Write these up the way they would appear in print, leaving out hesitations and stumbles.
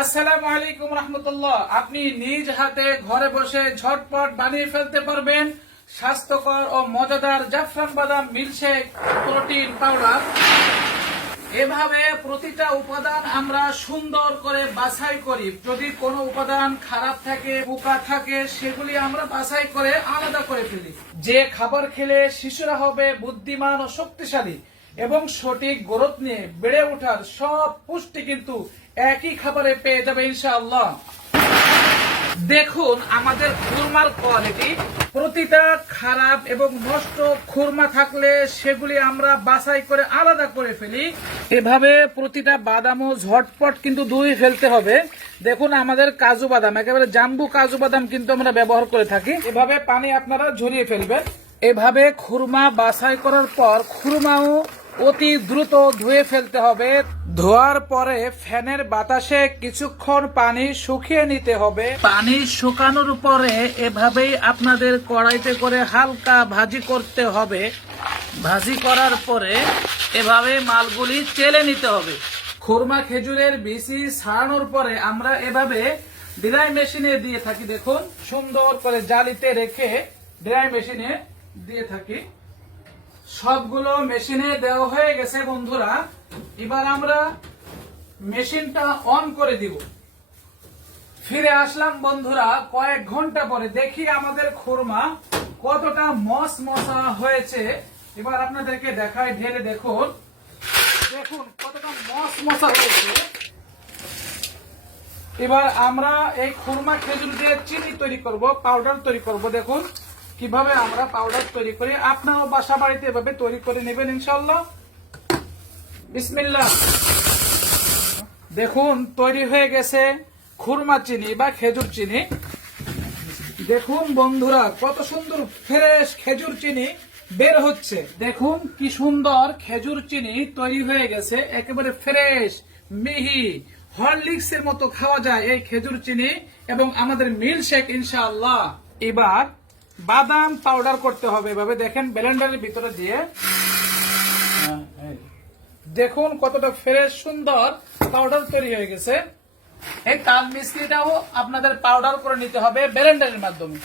আসসালামু আলাইকুম রহমতুল্লাহ। আপনি নিজ হাতে ঘরে বসে ঝটপট বানিয়ে ফেলতে পারবেন স্বাস্থ্যকর ও মজাদার জাফরান বাদাম মিল্কশেক প্রোটিন পাউডার। এভাবে প্রতিটা উপাদান আমরা সুন্দর করে বাছাই করি। যদি কোনো উপাদান খারাপ থাকে, পোকা থাকে, সেগুলি আমরা বাছাই করে আলাদা করে ফেলি। যে খাবার খেলে শিশুরা হবে বুদ্ধিমান ও শক্তিশালী এবং সঠিক গ্রোথ নিয়ে বেড়ে ওঠার সব পুষ্টি কিন্তু একই খাবারে পেয়ে যাবে ইনশাআল্লাহ। দেখুন আমাদের খুরমার কোয়ালিটি। প্রতিটা খারাপ এবং নষ্ট খুরমা থাকলে সেগুলি আমরা বাছাই করে আলাদা করে ফেলি। এভাবে প্রতিটা বাদামও ঝটপট কিন্তু ধুয়ে ফেলতে হবে। দেখুন আমাদের কাজু বাদাম, একেবারে জাম্বু কাজু বাদাম কিন্তু আমরা ব্যবহার করে থাকি। এভাবে পানি আপনারা ঝরিয়ে ফেলবেন। এভাবে খুরমা বাছাই করার পর খুরমাও অতি দ্রুত ধুয়ে ফেলতে হবে। ধোয়ার পরে ফ্যানের বাতাসে কিছুক্ষণ পানি শুকিয়ে নিতে হবে। পানি শুকানোর পরে এভাবেই আপনাদের কড়াইতে করে হালকা ভাজি করতে হবে। ভাজি করার পরে এভাবে মালগুলি চেলে নিতে হবে। খুরমা খেজুরের বিচি ছাড়ানোর পরে আমরা এভাবে ড্রাই মেশিনে দিয়ে থাকি। দেখুন সুন্দর করে জালিতে রেখে ড্রাই মেশিনে দিয়ে থাকি। সবগুলো মেশিনে দেওয়া হয়ে গেছে বন্ধুরা। এবার আমরা মেশিনটা অন করে দিব। ফিরে আসলাম বন্ধুরা কয়েক ঘন্টা পরে। দেখি আমাদের খুরমা কতটা মশমশা হয়েছে। এবার আপনাদেরকে দেখাই, ঢেলে দেখুন। দেখুন কতটা মশমশা হয়েছে। এবার আমরা এই খুরমা খেজুর দিয়ে চিনি তৈরি করব, পাউডার তৈরি করব। দেখুন কিভাবে আমরা পাউডার তৈরি করি। আপনারাও বাসা বাড়িতে এভাবে তৈরি করে নেবেন ইনশাআল্লাহ। বিসমিল্লাহ। দেখুন তৈরি হয়ে গেছে খুরমা চিনি বা খেজুর চিনি। দেখুন বন্ধুরা কত সুন্দর ফ্রেশ খেজুর চিনি বের হচ্ছে। দেখুন কি সুন্দর খেজুর চিনি তৈরি হয়ে গেছে, একেবারে ফ্রেশ মিহি হরলিক্স এর মতো খাওয়া যায় এই খেজুর চিনি এবং আমাদের মিল্কশেক ইনশাআল্লাহ। এবার বাদাম পাউডার করতে হবে। এভাবে দেখেন ব্লেন্ডারের ভিতরে দিয়ে দেখুন কতটা ফ্রেশ সুন্দর পাউডার তৈরি হয়ে গেছে। এই কাল মিষ্টিটাও আপনাদের পাউডার করে নিতে হবে ব্লেন্ডারের মাধ্যমে।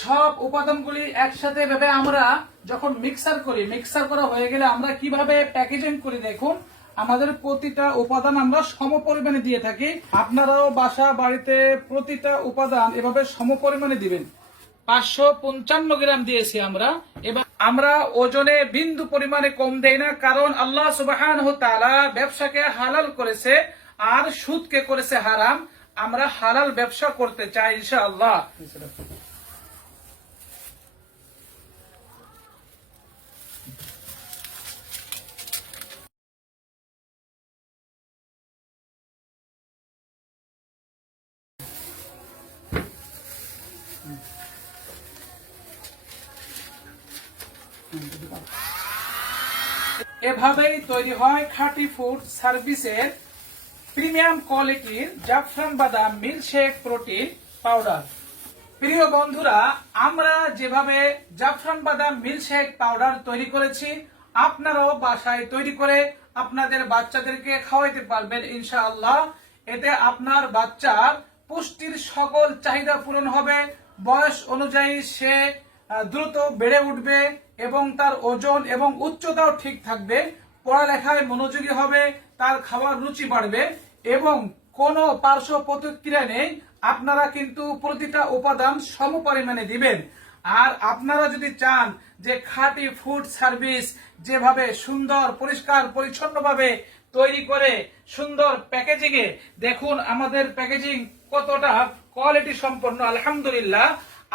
সব উপাদানগুলি একসাথে ভেবে আমরা যখন মিক্সার করি, মিক্সার করা হয়ে গেলে আমরা কিভাবে প্যাকেজিং করি। দেখুন আমাদের প্রতিটা উপাদান আমরা সম পরিমাণে দিয়ে থাকি। আপনারাও বাসা বাড়িতে প্রতিটা উপাদান এভাবে সম পরিমাণে দিবেন। 555 গ্রাম দিয়েছি আমরা। এবার আমরা ওজনে বিন্দু পরিমাণে কম দেই না, কারণ আল্লাহ সুবহানাহু ওয়া তাআলা ব্যবসাকে হালাল করেছে আর সুদকে করেছে হারাম। আমরা হালাল ব্যবসা করতে চাই ইনশাআল্লাহ। এভাবেই তৈরি হয় খাঁটি ফুড সার্ভিসের প্রিমিয়াম কোয়ালিটির জাফরান বাদাম মিল্কশেক প্রোটিন পাউডার। প্রিয় বন্ধুরা, আমরা যেভাবে জাফরান বাদাম মিল্কশেক পাউডার তৈরি করেছি, আপনারাও বাসায় তৈরি করে আপনাদের বাচ্চাদেরকে খাওয়াইতে পারবেন ইনশাআল্লাহ। এতে আপনার বাচ্চার পুষ্টির সকল চাহিদা পূরণ হবে। বয়স অনুযায়ী সে দ্রুত বেড়ে উঠবে এবং তার ওজন এবং উচ্চতাও ঠিক থাকবে। পড়ালেখায় মনোযোগী হবে, তার খাওয়ার রুচি বাড়বে এবং কোনো পার্শ্ব প্রতিক্রিয়া নেই। আপনারা কিন্তু প্রতিটা উপাদান সম পরিমাণে দিবেন। আর আপনারা যদি চান যে খাঁটি ফুড সার্ভিস যেভাবে সুন্দর পরিষ্কার পরিচ্ছন্নভাবে তৈরি করে সুন্দর প্যাকেজিং এ, দেখুন আমাদের প্যাকেজিং কতটা কোয়ালিটি সম্পন্ন আলহামদুলিল্লাহ।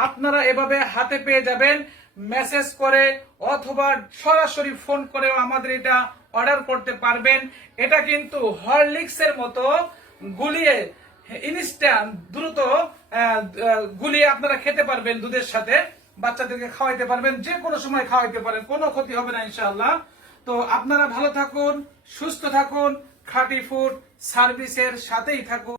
আপনারা এভাবে হাতে পেয়ে যাবেন। মেসেজ করে অথবা সরাসরি ফোন করেও আমাদের এটা অর্ডার করতে পারবেন। এটা কিন্তু হরলিক্স এর মতো গুলিয়ে ইনস্ট্যান্ট দ্রুত গুলিয়ে আপনারা খেতে পারবেন। দুধের সাথে বাচ্চাদেরকে খাওয়াইতে পারবেন, যে কোনো সময় খাওয়াইতে পারেন, কোনো ক্ষতি হবে না ইনশাআল্লাহ। তো আপনারা ভালো থাকুন, সুস্থ থাকুন, খাঁটি ফুড সার্ভিসের সাথেই থাকুন।